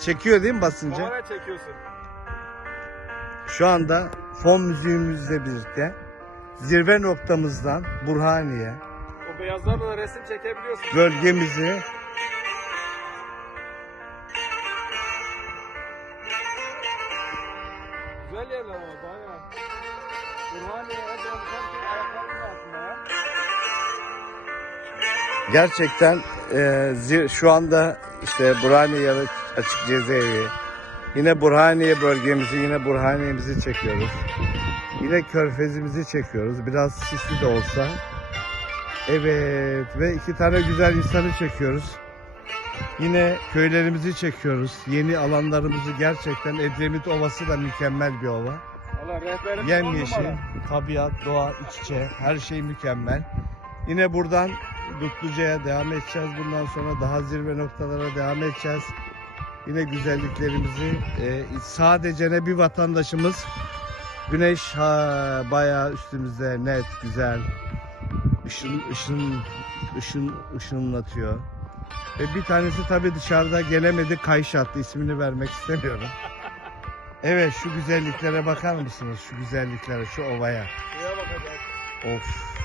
Çekiyor değil mi basınca? Kamera çekiyorsun. Şu anda fon müziğimizle birlikte zirve noktamızdan Burhaniye O beyazlarla da resim çekebiliyorsun. bölgemizi Güzel yerler ama bayağı. Burhaniye'ye dönerken gerçekten e, şu anda işte Burhaniye açık cezaevi yine Burhaniye bölgemizi yine Burhaniye'mizi çekiyoruz. Yine körfezimizi çekiyoruz. Biraz sisli de olsa. Evet ve iki tane güzel insanı çekiyoruz. Yine köylerimizi çekiyoruz. Yeni alanlarımızı gerçekten Edremit Ovası da mükemmel bir ova. Yemyeşil, tabiat, doğa, iç içe her şey mükemmel. Yine buradan Dutluca'ya devam edeceğiz. Bundan sonra daha zirve noktalara devam edeceğiz. Yine güzelliklerimizi e, sadece ne bir vatandaşımız güneş ha, bayağı üstümüzde net, güzel. Işın, ışın, ışın, ışınlatıyor. Ve bir tanesi tabii dışarıda gelemedi, kayış attı. İsmini vermek istemiyorum. Evet şu güzelliklere bakar mısınız? Şu güzelliklere, şu ovaya. Of